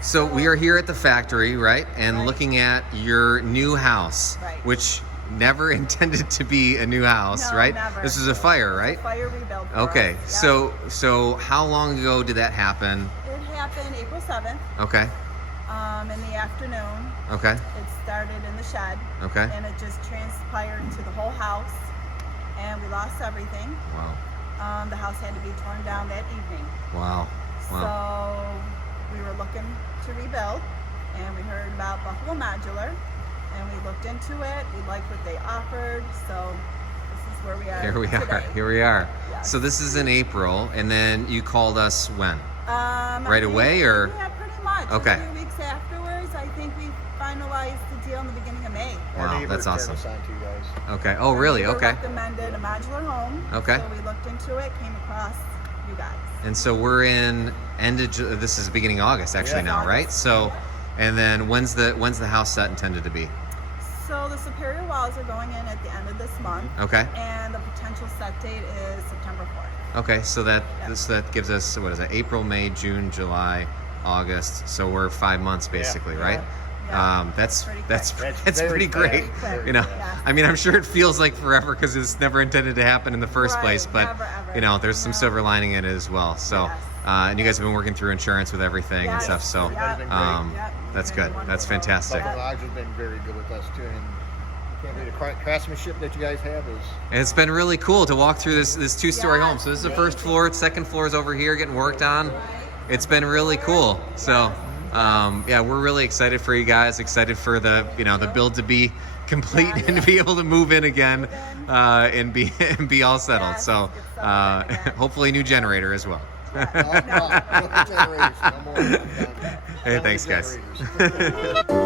So we are here at the factory, right? And looking at your new house, which never intended to be a new house, No, right? never. This is a fire, right? It's a fire rebuild for Okay. us. Yep. So how long ago did that happen? It happened April 7th Okay. in the afternoon. Okay. It started in the shed. Okay. And it just transpired to the whole house. And we lost everything. Wow. The house had to be torn down that evening. Wow. Wow. So we were looking to rebuild, and we heard about Buffalo Modular, and we looked into it. We liked what they offered, so this is where we are. Here we today. are. Here we are. Yes. So this is in April, and then you called us when? Right away, or? Yeah, pretty much. Okay. A few weeks afterwards, I think we finalized the deal in the beginning of May. Wow, that's awesome. Turned us on to you guys. Okay. Oh, really? We were Okay. recommended a modular home. Okay. So we looked into it, came across you guys. And so we're in this is beginning of August actually Yeah. now, right? So, and then when's the house set intended to be? So the superior walls are going in at the end of this month. Okay. And the potential set date is September 4th. Okay. So that gives us, what is it? April, May, June, July, August. So we're 5 months basically, right? Yeah. That's Pretty quick. that's very pretty great. fast. You know, Yeah. I mean, I'm sure it feels like forever because it's never intended to happen in the first Right, place. But never, ever. you know, there's some No. silver lining in it as well. So, Yes. and you guys have been working through insurance with everything and Yes. stuff. So, Yep. Yep. that's Been good. That's wonderful. fantastic. Buffalo Lodge has been very good with us too, and can't believe the craftsmanship that you guys have is. And it's been really cool to walk through this two-story Yes, home. So this is the amazing. first floor. Second floor is over here getting worked on. It's been really cool. So yeah, we're really excited for you guys. Excited for the build to be complete and to be able to move in again and be all settled. Yes, So get settled in again. hopefully a new generator as well. No generators, no more. Hey, thanks, guys. Generators.